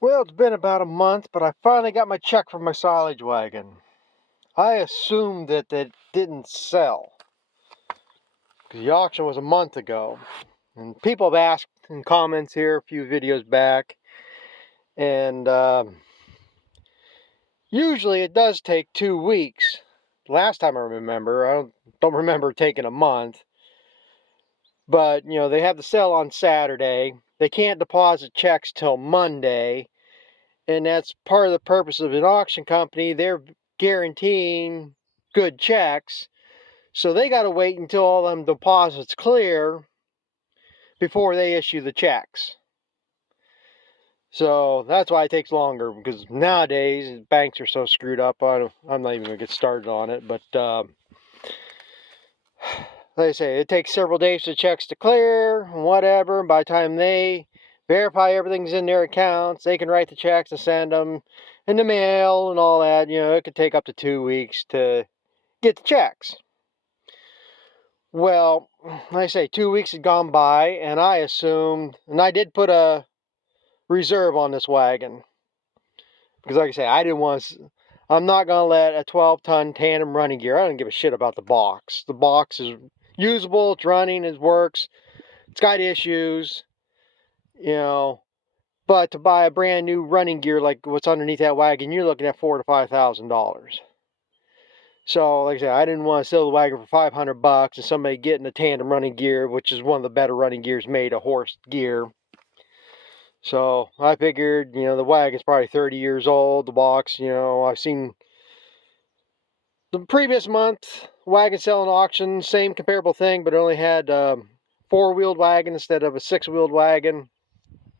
Well, it's been about a month, but I finally got my check for my silage wagon. I assumed that it didn't sell because the auction was a month ago. And people have asked in comments here a few videos back, and usually it does take 2 weeks. Last time I remember, I don't remember taking a month. But, they have the sale on Saturday. They can't deposit checks till Monday. And that's part of the purpose of an auction company. They're guaranteeing good checks, so they got to wait until all them deposits clear before they issue the checks. So that's why it takes longer, because nowadays banks are so screwed up. I'm not even going to get started on it, but like I say, it takes several days for checks to clear and whatever. And by the time they verify everything's in their accounts, they can write the checks and send them in the mail and all that. It could take up to 2 weeks to get the checks. Well, like I say, 2 weeks had gone by, and I assumed, and I did put a reserve on this wagon. Because like I say, I'm not going to let a 12-ton tandem running gear, I don't give a shit about the box. The box is usable, it's running, it works. It's got issues, but to buy a brand new running gear like what's underneath that wagon, you're looking at $4,000 to $5,000. So, like I said, I didn't want to sell the wagon for $500 and somebody getting a tandem running gear, which is one of the better running gears made, a horse gear. So I figured, the wagon's probably 30 years old. The box, I've seen the previous month wagon selling auction, same comparable thing, but it only had four-wheeled wagon instead of a six-wheeled wagon.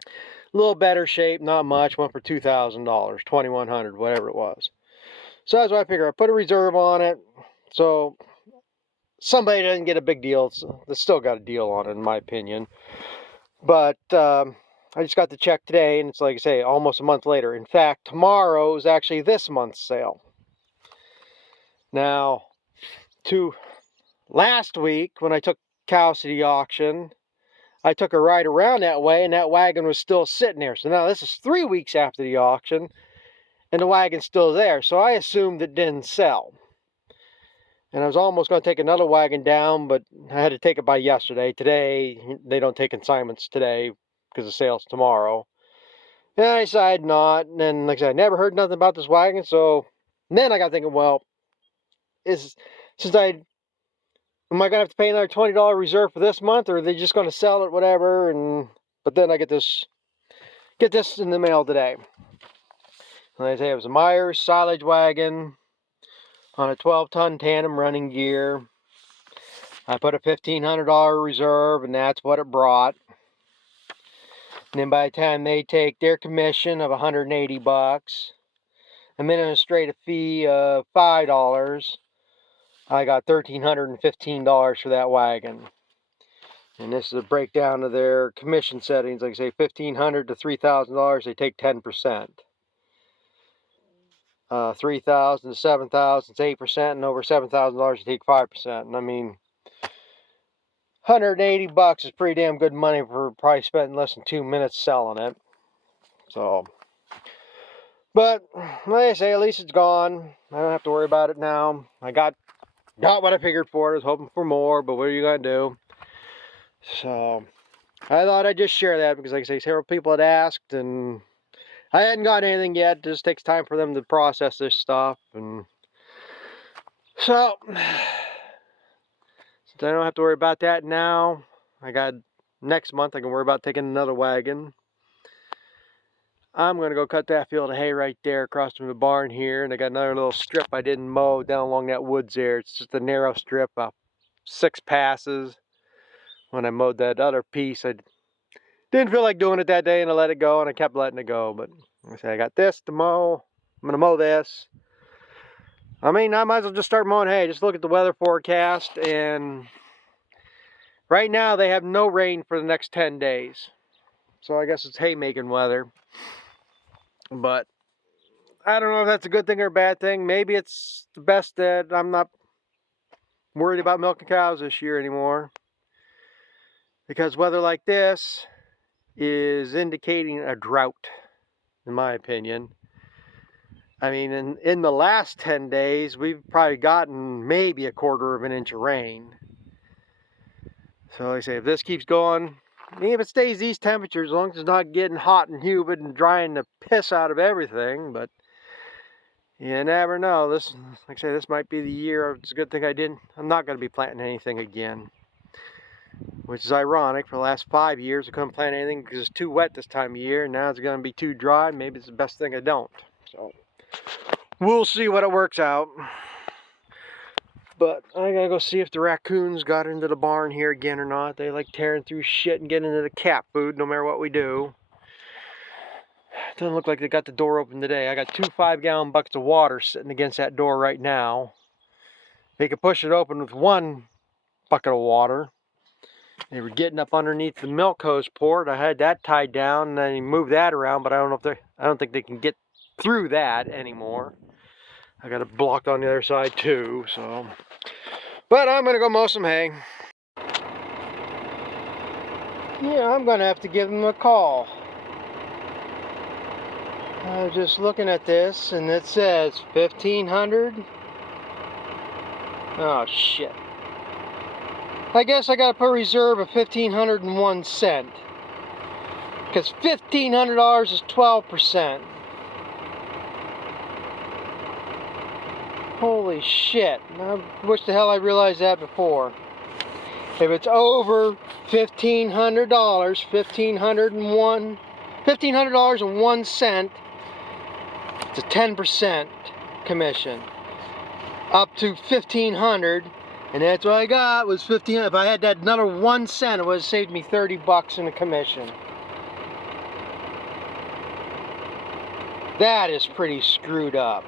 A little better shape, not much. Went for $2,000, $2,100, whatever it was. So that's why I figured I put a reserve on it. So somebody doesn't get a big deal. They still got a deal on it, in my opinion. But I just got the check today, and it's like I say, almost a month later. In fact, tomorrow is actually this month's sale. Now, last week when I took cows to the auction, I took a ride around that way, and that wagon was still sitting there. So now this is 3 weeks after the auction, and the wagon's still there. So I assumed it didn't sell. And I was almost going to take another wagon down, but I had to take it by yesterday. Today, they don't take consignments today because the sale's tomorrow. And I decided not. And then, like I said, I never heard nothing about this wagon. So then I got thinking, well, am I going to have to pay another $20 reserve for this month, or are they just going to sell it, whatever? But then I get this in the mail today. Like I say, it was a Myers silage wagon on a 12-ton tandem running gear. I put a $1,500 reserve, and that's what it brought. And then by the time they take their commission of $180, administrative fee of $5, I got $1,315 for that wagon. And this is a breakdown of their commission settings. Like I say, $1,500 to $3,000, they take 10%. 3,000 to 7,000, it's 8%, and over $7,000, you take 5%. And I mean, $180 is pretty damn good money for probably spending less than 2 minutes selling it. So, but like I say, at least it's gone. I don't have to worry about it now. I got what I figured for it. I was hoping for more, but what are you gonna do? So I thought I'd just share that because, like I say, several people had asked, and I hadn't got anything yet. It just takes time for them to process this stuff, and so since I don't have to worry about that now, I got next month I can worry about taking another wagon. I'm going to go cut that field of hay right there across from the barn here, and I got another little strip I didn't mow down along that woods there. It's just a narrow strip, 6 passes. When I mowed that other piece, I didn't feel like doing it that day, and I let it go, and I kept letting it go. But like I say, I got this to mow. I'm going to mow this. I mean, I might as well just start mowing hay. Just look at the weather forecast, and right now they have no rain for the next 10 days. So I guess it's haymaking weather. But I don't know if that's a good thing or a bad thing. Maybe it's the best that I'm not worried about milking cows this year anymore. Because weather like this is indicating a drought. in my opinion. I mean, in the last 10 days, we've probably gotten maybe a quarter of an inch of rain. So like I say, if this keeps going, I mean, if it stays these temperatures, as long as it's not getting hot and humid and drying the piss out of everything, but you never know. This, like I say, this might be the year. It's a good thing I'm not going to be planting anything again. Which is ironic. For the last 5 years, I couldn't plant anything because it's too wet this time of year. Now it's going to be too dry. Maybe it's the best thing I don't. So we'll see what it works out. But I gotta go see if the raccoons got into the barn here again or not. They like tearing through shit and getting into the cat food no matter what we do. Doesn't look like they got the door open today. I got 2 5-gallon buckets of water sitting against that door right now. They could push it open with 1 bucket of water. They were getting up underneath the milk hose port. I had that tied down and then moved that around, but I don't think they can get through that anymore. I got it blocked on the other side too, so. But I'm gonna go mow some hay. Yeah, I'm gonna have to give them a call. I was just looking at this and it says 1,500. Oh shit. I guess I gotta put a reserve of 1,501 cents. Because $1,500 is 12%. Holy shit. I wish the hell I realized that before. If it's over $1,500, $1,500.01, it's a 10% commission. Up to $1,500, and that's what I got was $1,500. If I had that another 1 cent, it would have saved me $30 in a commission. That is pretty screwed up.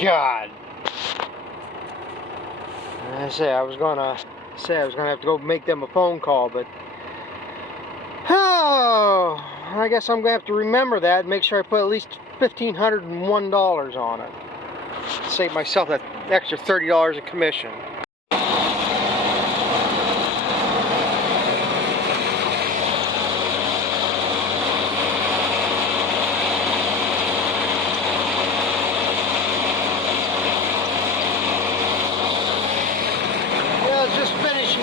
God. I was gonna have to go make them a phone call, but oh, I guess I'm gonna have to remember that and make sure I put at least $1,501 on it. Save myself that extra $30 in commission.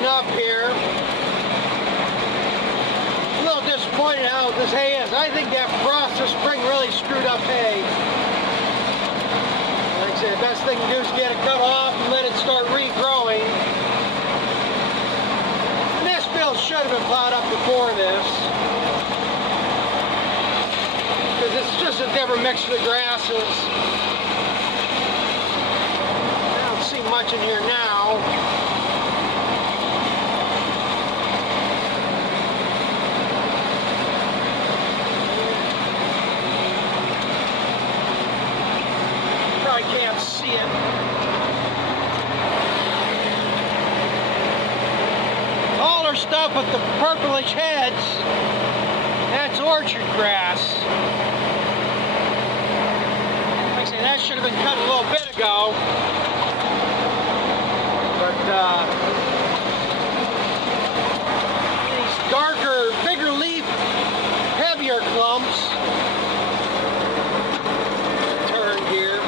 Up here. A little disappointed how this hay is. I think that frost this spring really screwed up hay. Like I say, the best thing to do is get it cut off and let it start regrowing. And this field should have been plowed up before this. Because it's just a different mix of the grasses. I don't see much in here now. I can't see it. Taller stuff with the purplish heads, that's orchard grass. Like I say, that should have been cut a little bit ago. But these darker, bigger leaf, heavier clumps. Turn here.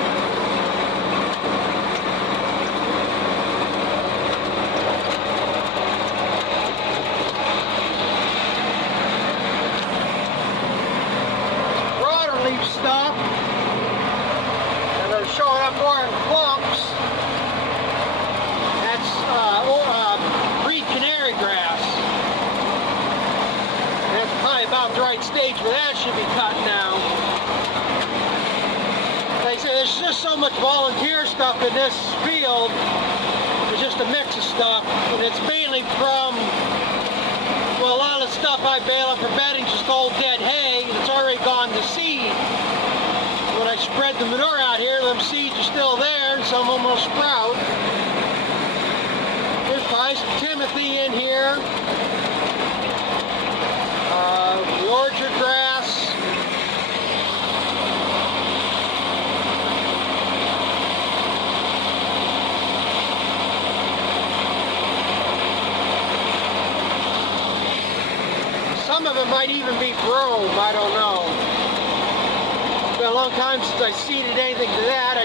Stuff and they're showing up more in clumps. That's breed canary grass. That's probably about the right stage where that should be cut now. Like I say, there's just so much volunteer stuff in this field. It's just a mix of stuff, and it's mainly from, well, a lot of the stuff I bale up for bedding, just old dead hay that's already gone to seed. When I spread the manure out here, them seeds are still there, and some of them will sprout. There's probably some Timothy in here. The orchard grass. Some of it might even be brome, I don't know. It's been a long time since I seeded anything to that.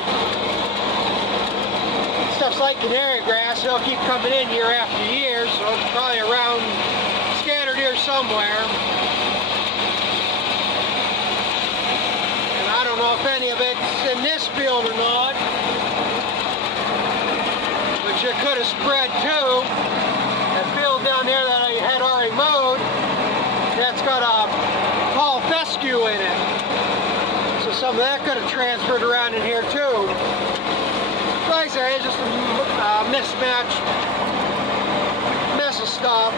Stuff's like canary grass, it'll keep coming in year after year, so it's probably around, scattered here somewhere. And I don't know if any of it's in this field or not, which it could have spread too. That field down there that I had already mowed, that's got a tall fescue in it. So some of that could have transferred around in here too. Like I say, it's just a mismatch, mess of stuff.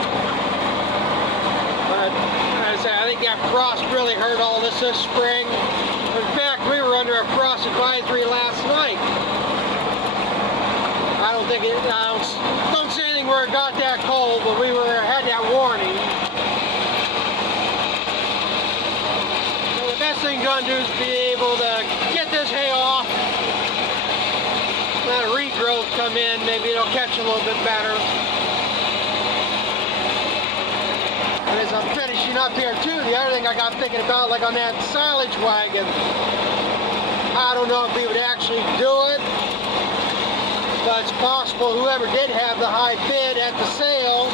But as I say, I think that frost really hurt all this spring. In fact, we were under a frost advisory last night. I don't think don't see anything where it got that cold, but we had that warning. So the best thing you're gonna do is be able to get this hay off. Let a regrowth come in, maybe it'll catch a little bit better. And as I'm finishing up here too, the other thing I got thinking about, like on that silage wagon, I don't know if we would actually do it, but it's possible whoever did have the high bid at the sale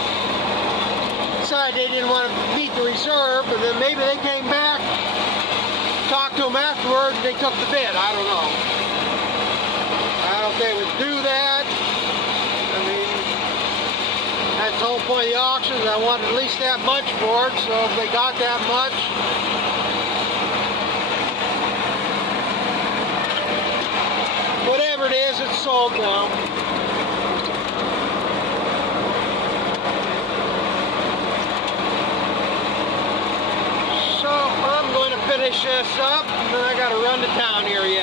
decided they didn't want to meet the reserve, and then maybe they came back, talked to them afterwards, and they took the bid. I don't know. I don't know if they would do that. I mean, that's the whole point of the auction. I wanted at least that much for it, so if they got that much, whatever it is, it's sold now. So I'm going to finish this up, and then I got to run to town here yet.